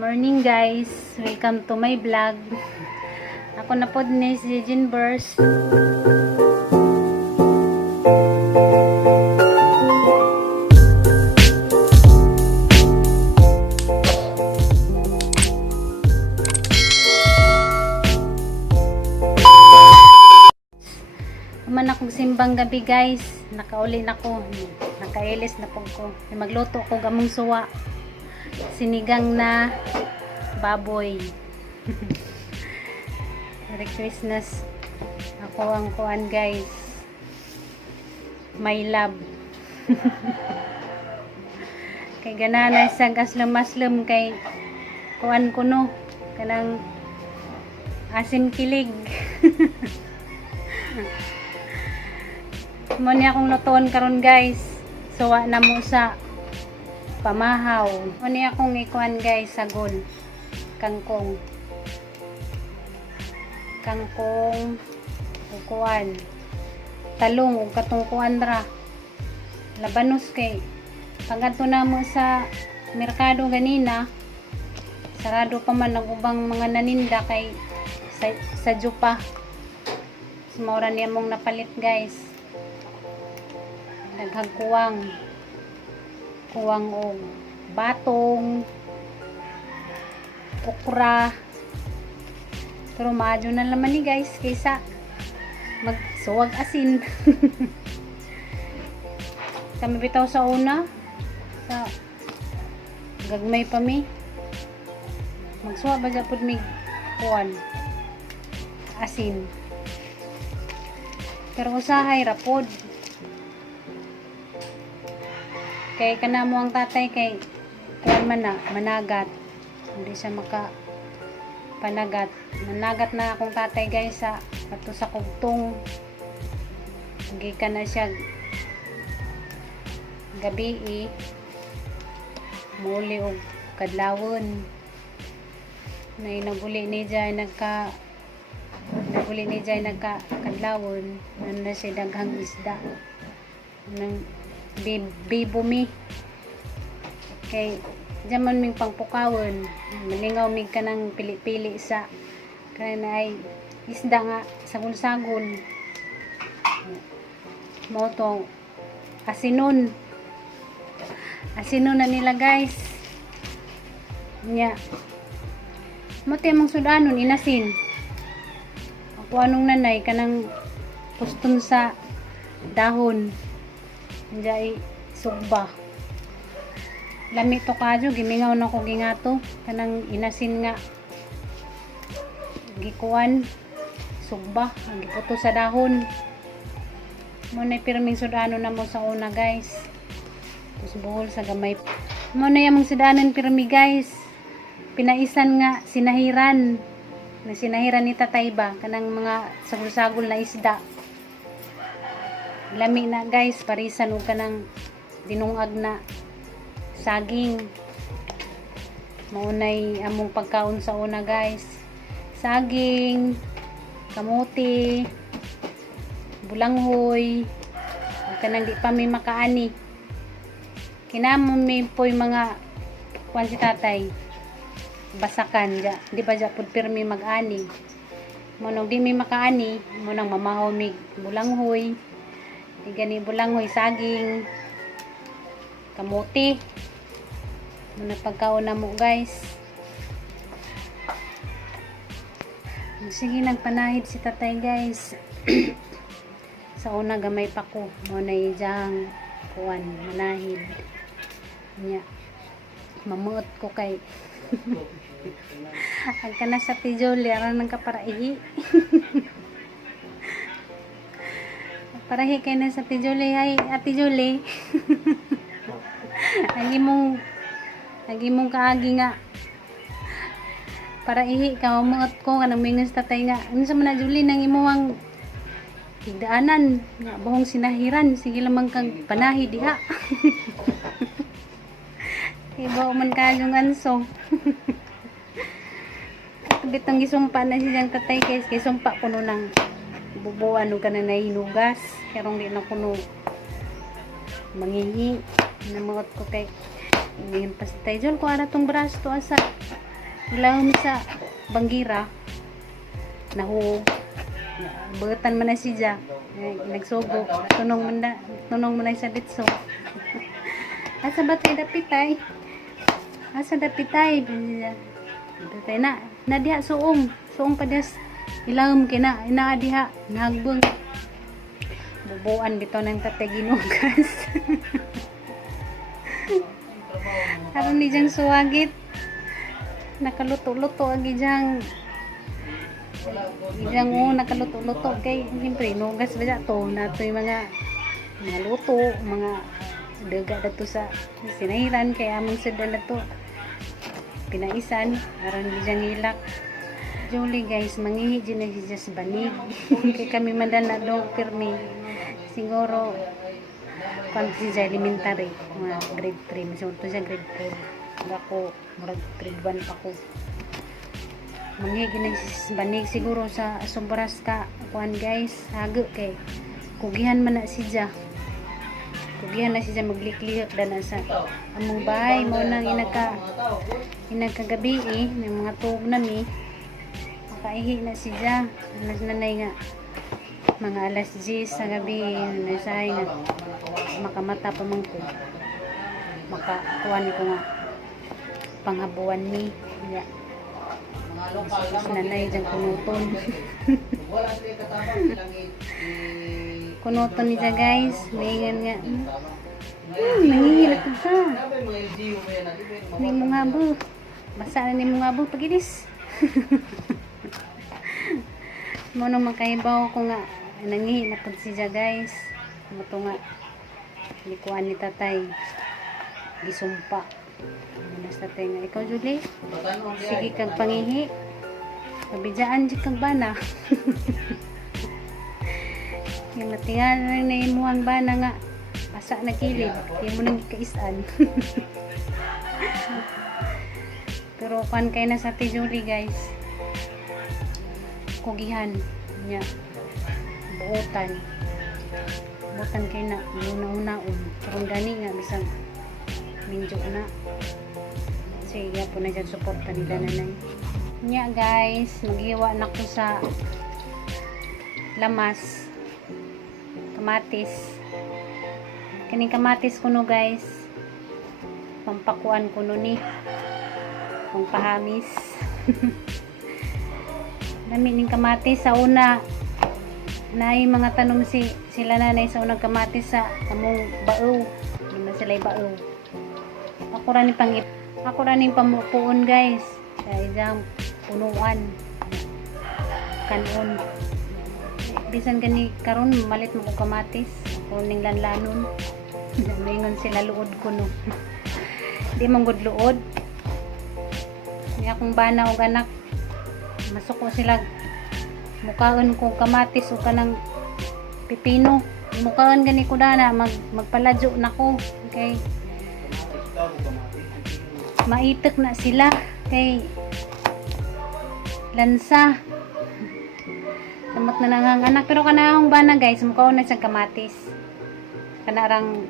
Morning guys, welcome to my vlog. Ako na po ni si Jinbers. Human akong simbang gabi guys. Nakauli na ko. Nakailis na po ko. Magluto ko gamong suwa. Sinigang na baboy. Merry Christmas. Ako ang kuan guys. My love. Kay ganana isang aslum-aslum kay kuan ko no. Kanang asim kilig. Mo ni akong lutuon karon guys. Suwa na mo sa pamahaw. Mo ni akong ikuan guys sagon. Kangkong. Kangkong kuan. Talong ug katong kuan ra. Labanos kay pagadto na mo sa merkado ganina. Sarado pa man ang ubang mga naninda kay sa Jupa. Maura niya mong napalit guys. Daghang kuwang o batong okra, pero maadyo na naman ni guys kaysa magsuwag asin. Kami bitaw sa una sa gagmay pa mi magsuwa ba sa pud mi kuwan asin, pero usahay rapod kay kana mo ang tatay kay kuan man na managat, hindi siya maka panagat. Managat na akong tatay guys sa ato sa kugtong. Gikan na siya gabi muli og kadlawon. Naguli ni jay kadlawon na siya daghang isda nang bibumi kay jaman ming pangpukawon malingaw mig kanang pili-pili sa kanang ay isda nga sagol-sagol mo to asinon na nila guys nya mo ti mong sudanon inasin ako anong nanay kanang puston sa dahon njay sugba lami to kadyo gimingaw na ko gingato kanang inasin nga gikuan sugba giputo sa dahon mo na pirming sudano na mo sa una guys tus buhol sa gamay mo na yamong sudanon pirmi guys pinaisan nga sinahiran ni tatay ba kanang mga sagol-sagol na isda lami na guys parisan og kanang dinungag na saging maunay among pagkaon sa una guys saging kamuti bulanghoy ug kanang di pa may makaani kinamon may poy mga kuan si tatay basakan ja di ba ja pud pirmi mag-ani mo nang di may makaani mo nang mamahaw mig bulanghoy di gani bulanghoy saging kamuti muna pagkaon na mo guys. Sige nang panahid si tatay guys. Sa una gamay pa ko muna ijang kuwan manahid nya mamuot ko kay ang kana sa tijoli aran nang kaparaihi. Parahi kay na sa tijoli ay ati Julie. Lagi mong kaagi nga para ihi ka mamuot ko kanang mingon sa tatay nga unsa man na Julie nang imuwang higdaanan nga buhong sinahiran sige lamang kang panahi diha. Iba man kayong anso. Bitong gisumpa na siyang tatay kay sumpa kuno nang bubuan o ka na nahinugas karong di na kuno mangihi namuot ko kay ngayon pa si Tayjol ko ara tong braso to asa Ilawom sa banggira. Nahu. Butan man na siya. Nagsugo. Tunong man na sa ditso. Asa ba tayo dapitay? Asa dapitay? Dapitay na. Nadiha suong. Suong pa das. Ilawom kina. Inaadiha. Nahagbong. Bubuan bito ng tatay ginugas. Aron ni diyang suwagit. Nakaluto-luto agi diyang nakaluto-luto kay siyempre nugas ba to nato yung mga luto, mga daga dato sa sinahiran kay among sudan na to pinaisan aron di diyang hilak. Julie guys, mangihi dyan na siya sa banig. Kaya kami mandan na doon pirmi. Siguro, kung siya elementary, mga grade 3. Masunod to siya grade 4. Ako, grade 1 pa ko. Mangihi dyan na siya sa banig. Siguro sa sombras ka. Kuhan guys, hago kay. Kugihan man na siya. Kugihan na siya magliklik na sa among bahay. Mo nang inagkagabi ng mga tuog nami. Kaihi na siya. Nanay nga. Mga alas 10 sa gabi. Nasahay nga. Makamata pa man ko. Makakuha ni ko nga. Panghabuan ni. Yeah. Nanay dyan kunuton. Kunuton ni siya guys. Mahingan nga. Nangihilat ka. Ni mong habo. Basa na ni mong habo. Pagilis. Mo nang makahibaw ko nga nangihi na pag siya guys. Mo to nga likuan ni tatay gisumpa mas tatay nga ikaw Julie sige kag pangihi kabijaan di kag bana. Yung natingan na imuhang bana nga asa na kilid yung mo nang ikaisan. Pero kan kay na sa ti Julie guys kugihan niya buutan kay na una-unaon karong gani nga bisang minjo na sige po na dyan suporta nila nanay niya guys. Maghiwa na ko sa lamas kamatis kining kamatis kuno guys pampakuan kuno ni pampahamis. Dami ning kamatis sa una nay mga tanom sila nanay sa unang kamatis sa among baew naman sila baew ako ra ning pamupuon guys sa isang punuan kanon bisan gani karon malit mo ko kamatis ako ning lanlanon mingon sila luod ko no. Di man gud luod niya akong bana og anak masuko sila mukaon kong kamatis o kanang pipino mukaon gani ko dana magpaladyo na ko okay maitek na sila kay lansa samot na nangang anak pero kanang bana guys mukaon na siyang kamatis kanarang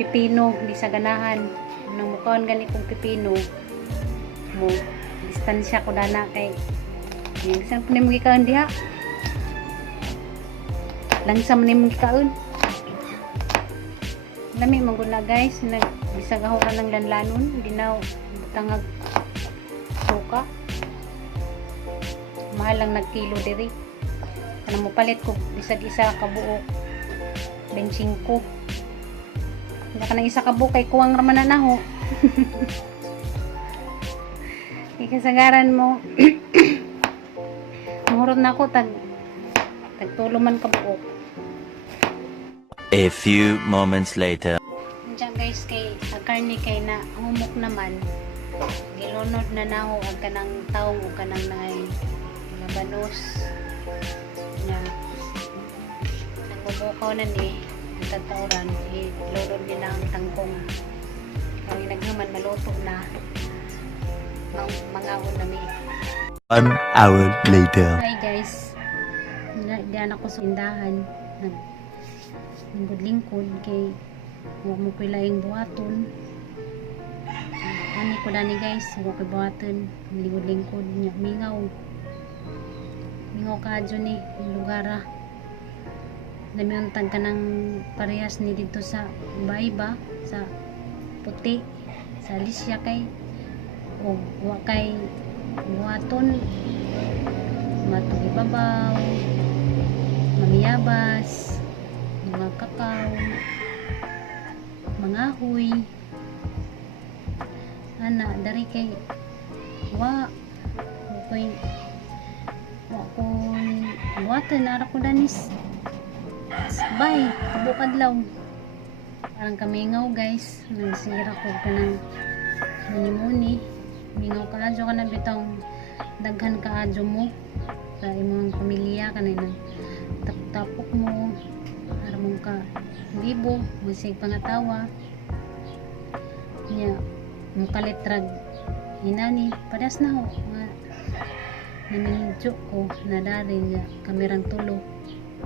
pipino di sa ganahan nang mukaon gani kong pipino mo distansya ko dana kay yung saan po na mong ikaon diha langsam na mong ikaon lami mangguna guys nagbisag ako ka ng lanlanon ginaw tangag suka mahal lang nagkilo diri ano mo palit ko bisag isa kabuok 25 hindi ka ng isa kabuok kay kuwang raman na naho. Ikasagaran mo mahurot na ako tagtuluman ka buok. A few moments later. Diyan guys kay akarni kay na humok naman gilunod na naho ang kanang taong o kanang nabanos na nagbubukaw na ni ang tagtauran ilunod nila ang tangkong kaya naghaman maluto na mga unami. 1 hour later. Hi guys. Diyan ako sa tindahan. Lingkod-lingkod kay huwag mo pilaing buhaton. Ani ko dani guys, huwag ko buhaton. Lingkod-lingkod niya. Mingaw. Mingaw ka dyan ni. Yung lugar Dami untag ka ng parehas ni dito sa Baiba. Sa puti. Sa Alicia kay. O huwag kay buhaton. Matong ibabaw. Mamiyabas. Mga kakao. Mga huy. Ana dari kay wa koy buhatan ara ko danis bye bukad law parang kamingaw guys nagsira ko kanang muni mingaw kaadyo ka na bitong daghan kaadyo mo sa imong pamilya kanay nang tapok mo para mong ka bibo musig pangatawa niya mukalitrag inani padas na ho naminidyo ko na dari niya kamerang tulo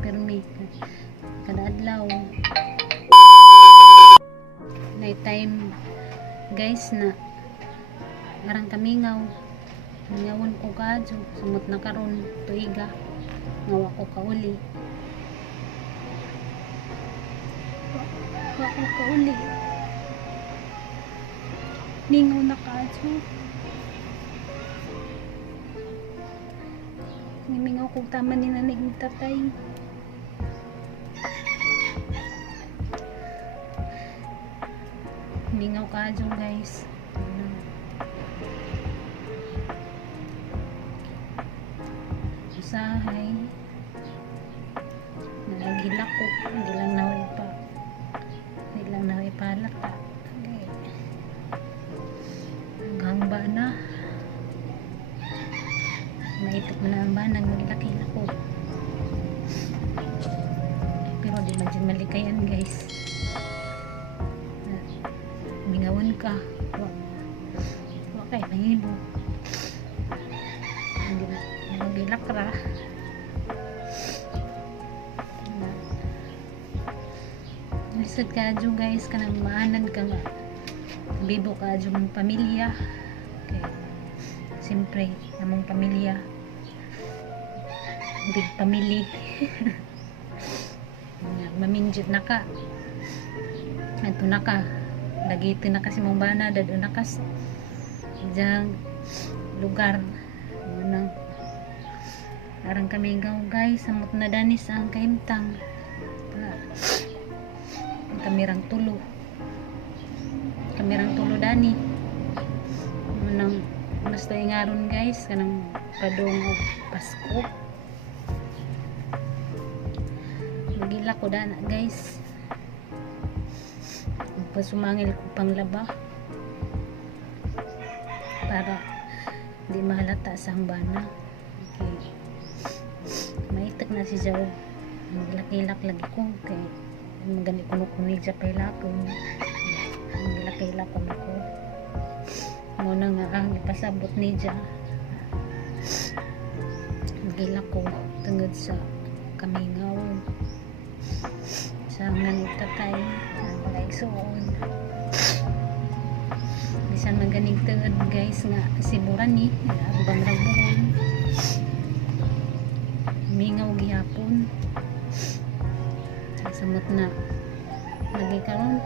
permi kada adlaw night time guys na arang kamingaw ngawon ko kadyo sumot na karon tuiga ngawa ko kauli wa ko kauli ningaw na kadyo nimingaw kong tama ni nanay ng tatay ningaw kadyo guys usahay nalagilak ko hindi lang naway palata hanggang ba na naitok mo na ang banang magilakila ko pero di man dyan malikayan guys mingawan ka wakay mahilo hindi na magilak ra lisod ka dyan guys kanang maanan ka nga bibo ka dyan mong pamilya okay. Siyempre namong pamilya big family maminjit na ka ato na ka lagito na kasi mong bana dado na kas diyang lugar ano arang kami guys samot na danis ang kahimtang kamerang tulo dani manang basta ingaron guys kanang padong og Pasko magila ko dana guys pasumangil ko panglaba para di mahalata sa hambana okay. Maitak na si Jaw maglakilak lagi ko kay magani kuno-kuno dya pailakon maglakilak ko na ko muna nga ang ipasabot ni dya magilak ko tungod sa kamingaw sa nangitatay na pag-aigsoon bisan maganing tungod guys nga siburan ni abang rabuhon mingaw gihapon samot na lagi karon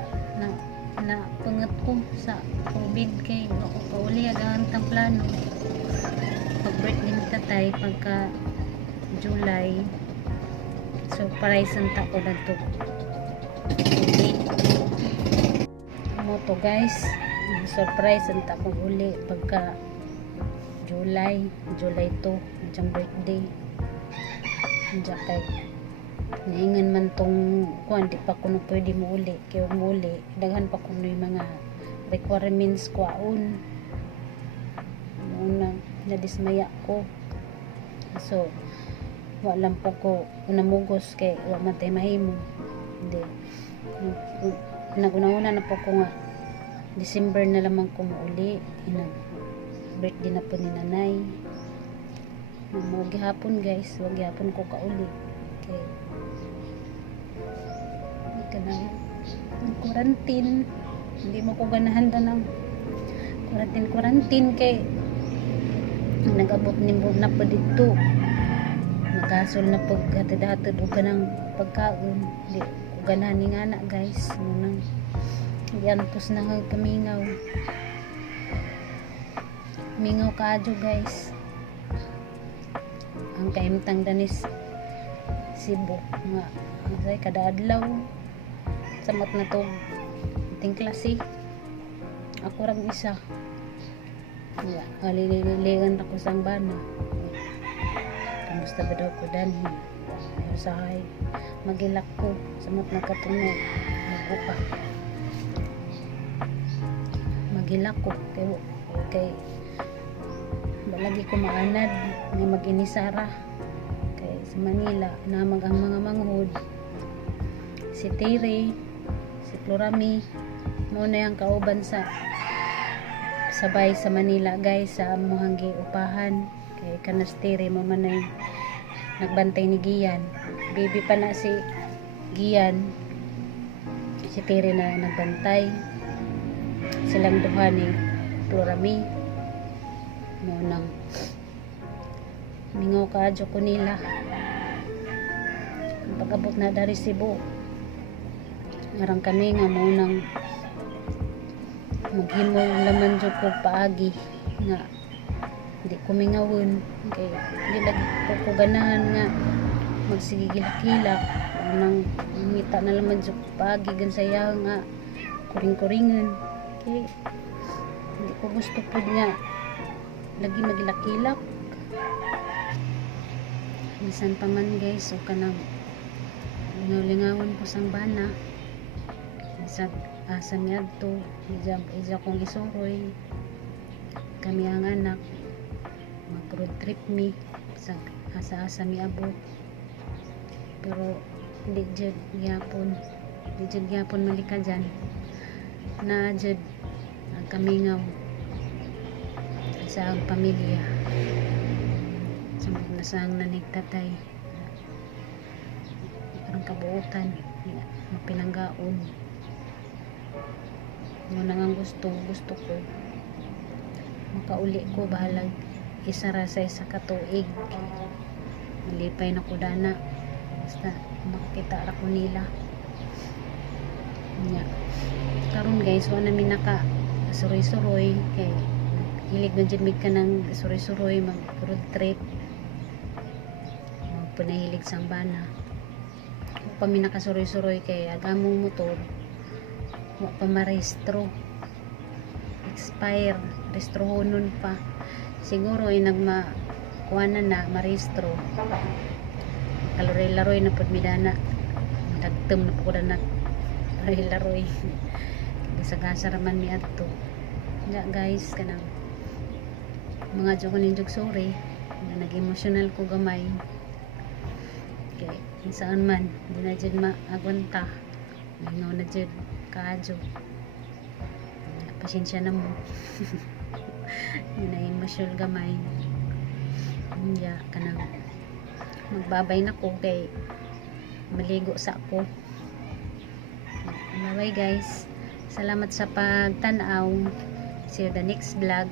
na pangat ko sa COVID kay ako kauli agahan tang plano pag birthday ni tatay pagka July surprise ang tako na to mo to guys surprise ang tako uli pagka July 2 ang birthday ang kay naingan man tong kuan di pa kuno pwede mo uli kaya uli daghan pa kuno yung mga requirements kwaon muna nadismaya ko so walang po ko unamugos kay wa man tay mahimo hindi naguna-una na po ko nga December na lamang ko mauli birthday na po ni nanay wag gihapon guys wag gihapon ko kauli okay kanang quarantine hindi mo ko ganahan ng Quarantine kay nag-abot nimbo na po dito. Magasol na pag hatid-hatid o ganang pagkaon. Di o ganahan ni nga na guys. Nang iantos na nga kamingaw. Mingaw kaadyo guys. Ang kaimtang danis Cebu nga ay kada adlaw samat na to ting klase ako rang isa nga alililigan ako sang bana kamusta ba daw ko danhi usahay magilak ko samat na katunay magupa magilak ko kay balagi ko maanad nga mag-inisara kay sa Manila namag ang mga manghod si Tire si Florami muna yung kauban sa sabay sa Manila guys sa amuhanggi upahan kay kanas Tire mamanay nagbantay ni Gian baby pa na si Gian si Tire na nagbantay silang duha ni Florami mo nang mingaw kaadyo ko nila pag-abot na dari Cebu ngarang kami nga mo nang maghimong laman dyan ko paagi nga hindi ko mingawon kay hindi lagi ko ganahan nga magsigigilak-hilak nang umita na laman dyan ko paagi gan saya nga kuring-kuringan kay hindi ko gusto po nga lagi magilak-hilak minsan pa man guys o kanang lingaw-lingawon ko sang bana sa asam yadto isa kong isuroy kami ang anak mag road trip mi sa asa mi abot pero hindi jud gyapon malika dyan na jud ang kamingaw sa ang pamilya sumag na sang nanigtatay parang kabuutan mapinanggaon yun ang gusto ko makauli ko bahalag isara sa isa katuig malipay na ko dana basta makita ra ko nila nya karon guys wala mi naka suroy-suroy kay hilig na dyan ka ng suroy-suroy mag road trip panahilig sang bana pa mi naka suroy-suroy kay agamong motor mo pa marehistro expire restrohonon pa siguro ay nagmakuanan na marehistro kaloray-laroy na pud midana dagtem na pud na laroy gasa-gasa raman mi adto ya guys kanang mga jud ko ninjog sorry na nag-emotional ko gamay kay saan man di na jud maagwanta ngaw na jud kaadyo pasensya na mo na emotional gamay ya kanang magbabay na ko kay maligo sa ako bye bye guys salamat sa pagtanaw see you the next vlog